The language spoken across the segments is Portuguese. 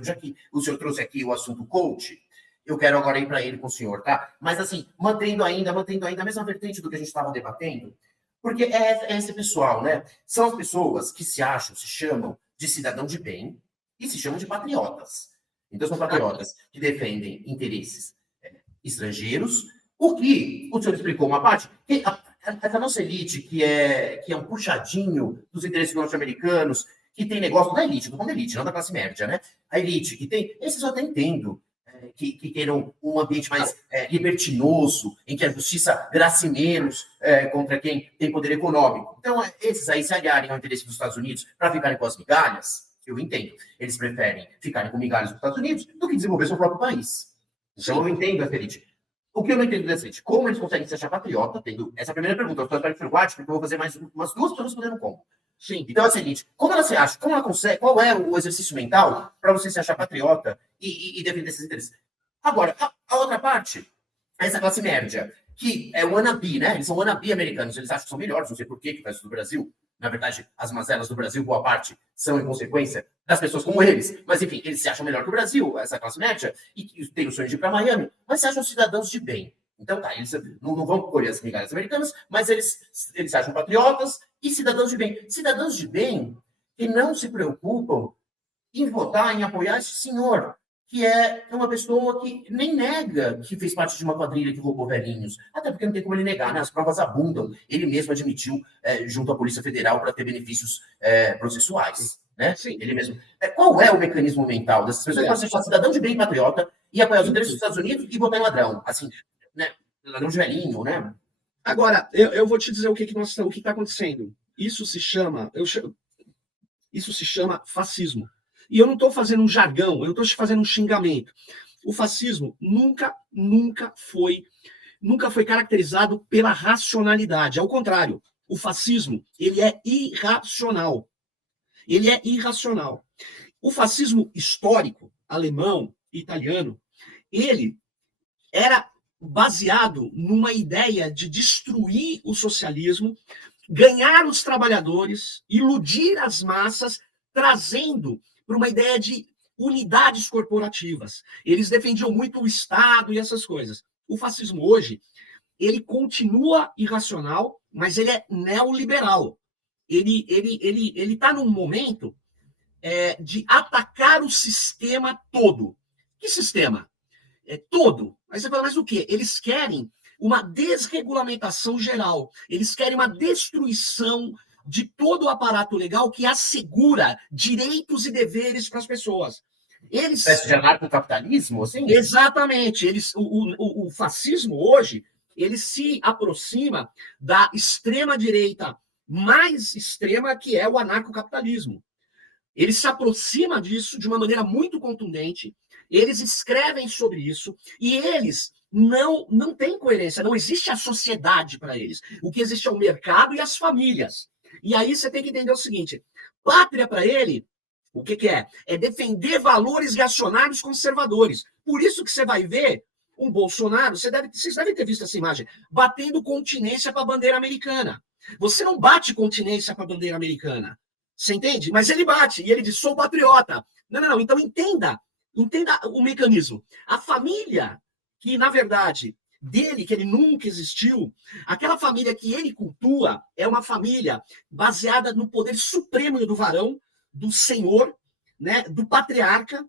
já que o senhor trouxe aqui o assunto coach, eu quero agora ir para ele com o senhor, tá? Mas assim, mantendo ainda a mesma vertente do que a gente estava debatendo, porque é esse pessoal, né? São as pessoas que se chamam de cidadão de bem e se chamam de patriotas. Então são patriotas que defendem interesses estrangeiros. O que o senhor explicou uma parte, que essa nossa elite, que é um puxadinho dos interesses norte-americanos, que tem negócio da elite, não da elite, não da classe média, né? A elite que tem, esses eu até entendo, que queiram um ambiente mais libertinoso, em que a justiça grace menos contra quem tem poder econômico. Então, esses aí se aliarem ao interesse dos Estados Unidos para ficarem com as migalhas, eu entendo. Eles preferem ficarem com migalhas dos Estados Unidos do que desenvolver seu próprio país. Então, eu entendo essa elite. O que eu não entendo dessa elite? Como eles conseguem se achar patriota, tendo essa primeira pergunta, eu espero que você guarde, porque eu vou fazer mais umas duas pessoas respondendo como. Sim. Então é o seguinte, como ela se acha, como ela consegue, qual é o exercício mental para você se achar patriota e defender esses interesses? Agora, a outra parte, essa classe média, que é o wannabe, né? Eles são wannabe americanos, eles acham que são melhores, não sei por que faz isso do Brasil. Na verdade, as mazelas do Brasil, boa parte, são em consequência das pessoas como eles. Mas, enfim, eles se acham melhor que o Brasil, essa classe média, e tem o sonho de ir para Miami, mas se acham cidadãos de bem. Então, tá, eles não vão colher as migalhas americanas, mas eles se acham patriotas e cidadãos de bem. Cidadãos de bem que não se preocupam em votar, em apoiar esse senhor, que é uma pessoa que nem nega que fez parte de uma quadrilha que roubou velhinhos. Até porque não tem como ele negar, né? As provas abundam. Ele mesmo admitiu junto à Polícia Federal para ter benefícios processuais. Né? Sim. Ele mesmo. Qual é o mecanismo mental dessas pessoas para ser cidadão de bem e patriota e apoiar os interesses dos Estados Unidos e votar em ladrão? Assim, né? Ladrão de velhinho, né? Agora, eu vou te dizer o que está acontecendo. Isso se chama fascismo. E eu não estou fazendo um jargão, eu não estou fazendo um xingamento. O fascismo nunca foi caracterizado pela racionalidade. Ao contrário, o fascismo, ele é irracional. Ele é irracional. O fascismo histórico, alemão, italiano, ele era baseado numa ideia de destruir o socialismo, ganhar os trabalhadores, iludir as massas, trazendo para uma ideia de unidades corporativas. Eles defendiam muito o Estado e essas coisas. O fascismo hoje, ele continua irracional, mas ele é neoliberal. Ele está num momento de atacar o sistema todo. Que sistema? Todo. Aí você fala, mas o quê? Eles querem uma desregulamentação geral. Eles querem uma destruição de todo o aparato legal que assegura direitos e deveres para as pessoas. Espécie de anarcocapitalismo, assim? Exatamente. O fascismo hoje, ele se aproxima da extrema-direita mais extrema, que é o anarcocapitalismo. Ele se aproxima disso de uma maneira muito contundente, eles escrevem sobre isso, e eles não têm coerência, não existe a sociedade para eles. O que existe é o mercado e as famílias. E aí você tem que entender o seguinte, pátria para ele, o que é? É defender valores reacionários conservadores. Por isso que você vai ver um Bolsonaro, vocês devem ter visto essa imagem, batendo continência para a bandeira americana. Você não bate continência para a bandeira americana. Você entende? Mas ele bate, e ele diz, sou patriota. Não. Então entenda o mecanismo. A família, que na verdade, dele, que ele nunca existiu, aquela família que ele cultua, é uma família baseada no poder supremo do varão, do senhor, né, do patriarca,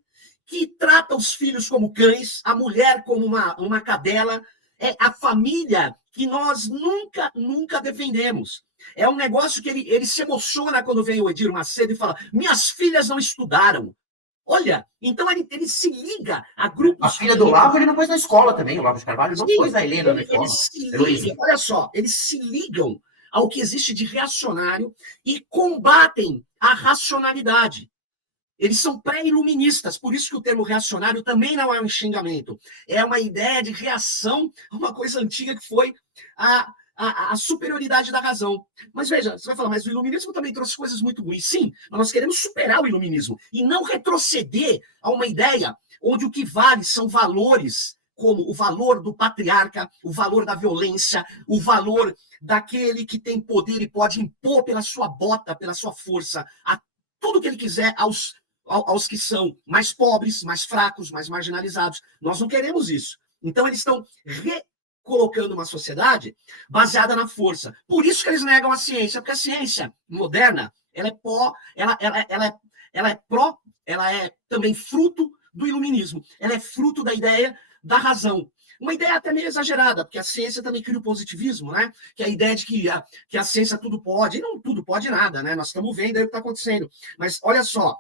que trata os filhos como cães, a mulher como uma cadela. É a família que nós nunca defendemos. É um negócio que ele se emociona quando vem o Edir Macedo e fala, minhas filhas não estudaram. Olha, então ele se liga a grupos... A filha do Olavo ele não pôs na escola também, o Olavo de Carvalho não pôs a Helena na escola. Olha só, eles se ligam ao que existe de reacionário e combatem a racionalidade. Eles são pré-iluministas, por isso que o termo reacionário também não é um xingamento. É uma ideia de reação a uma coisa antiga que foi a superioridade da razão. Mas veja, você vai falar, mas o iluminismo também trouxe coisas muito ruins. Sim, mas nós queremos superar o iluminismo e não retroceder a uma ideia onde o que vale são valores, como o valor do patriarca, o valor da violência, o valor daquele que tem poder e pode impor pela sua bota, pela sua força, a tudo que ele quiser aos aos que são mais pobres, mais fracos, mais marginalizados. Nós não queremos isso. Então, eles estão recolocando uma sociedade baseada na força. Por isso que eles negam a ciência, porque a ciência moderna, ela é também fruto do iluminismo. Ela é fruto da ideia da razão. Uma ideia até meio exagerada, porque a ciência também cria o positivismo, né? Que é a ideia de que a ciência tudo pode, e não tudo pode nada, né? Nós estamos vendo aí o que está acontecendo. Mas olha só,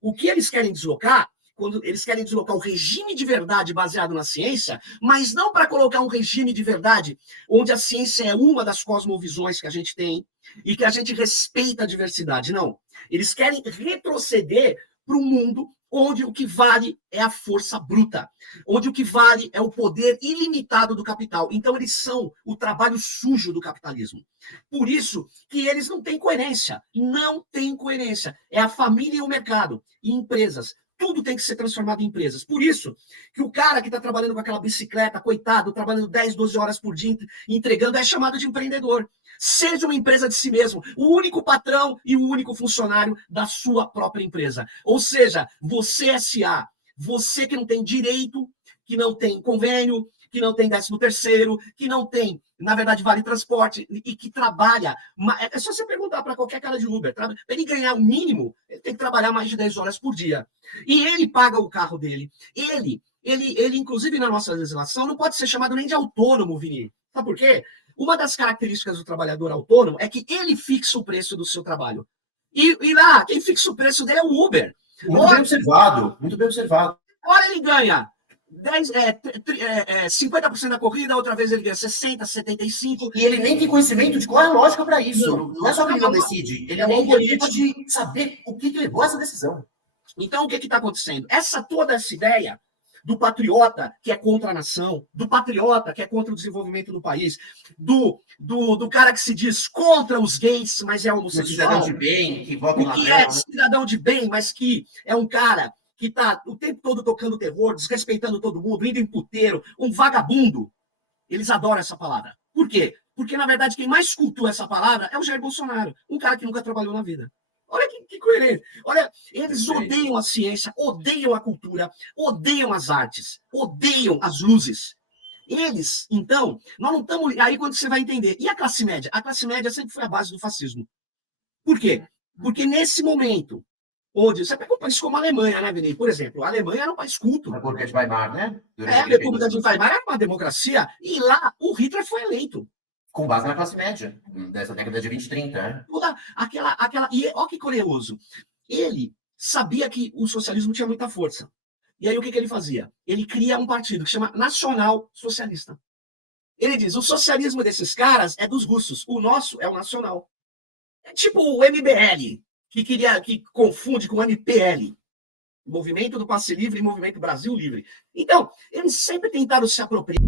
o que eles querem deslocar, quando eles querem deslocar o regime de verdade baseado na ciência, mas não para colocar um regime de verdade onde a ciência é uma das cosmovisões que a gente tem e que a gente respeita a diversidade, não. Eles querem retroceder para um mundo onde o que vale é a força bruta, onde o que vale é o poder ilimitado do capital. Então, eles são o trabalho sujo do capitalismo. Por isso que eles não têm coerência. Não têm coerência. É a família e o mercado. E empresas. Tudo tem que ser transformado em empresas. Por isso que o cara que está trabalhando com aquela bicicleta, coitado, trabalhando 10, 12 horas por dia, entregando, é chamado de empreendedor. Seja uma empresa de si mesmo, o único patrão e o único funcionário da sua própria empresa. Ou seja, você SA, você que não tem direito, que não tem convênio, que não tem 13º, que não tem, na verdade, vale transporte, e que trabalha. É só você perguntar para qualquer cara de Uber. Para ele ganhar o mínimo, ele tem que trabalhar mais de 10 horas por dia. E ele paga o carro dele. Ele, inclusive, na nossa legislação, não pode ser chamado nem de autônomo, Vini. Sabe por quê? Uma das características do trabalhador autônomo é que ele fixa o preço do seu trabalho. E lá, quem fixa o preço dele é o Uber. Muito bem observado, muito bem observado. Ora, ele ganha 50% da corrida, outra vez ele ganha 60%, 75%. E ele nem tem conhecimento de qual é a lógica para isso. Não é só que ele não decide, ele nem pode saber o que levou a essa decisão. Então, o que está acontecendo? Toda essa ideia do patriota que é contra a nação, do patriota que é contra o desenvolvimento do país, do cara que se diz contra os gays, mas é homossexual. Cidadão de bem, que vota o que é cidadão de bem, mas que é um cara que está o tempo todo tocando terror, desrespeitando todo mundo, indo em puteiro, um vagabundo. Eles adoram essa palavra. Por quê? Porque, na verdade, quem mais cultua essa palavra é o Jair Bolsonaro, um cara que nunca trabalhou na vida. Olha que coerente. Olha, eles odeiam a ciência, odeiam a cultura, odeiam as artes, odeiam as luzes. Eles, então, nós não estamos... Aí quando você vai entender. E a classe média? A classe média sempre foi a base do fascismo. Por quê? Porque nesse momento, onde... Você pega um país como a Alemanha, né, Vini? Por exemplo, a Alemanha era um país culto. A República de Weimar, né? A República de Weimar era uma democracia. E lá, o Hitler foi eleito. Com base na classe média, dessa década de 20 e 30. Né? Toda aquela... E olha que curioso. Ele sabia que o socialismo tinha muita força. E aí o que ele fazia? Ele cria um partido que chama Nacional Socialista. Ele diz, o socialismo desses caras é dos russos, o nosso é o nacional. É tipo o MBL, que confunde com o MPL. Movimento do Passe Livre e Movimento Brasil Livre. Então, eles sempre tentaram se apropriar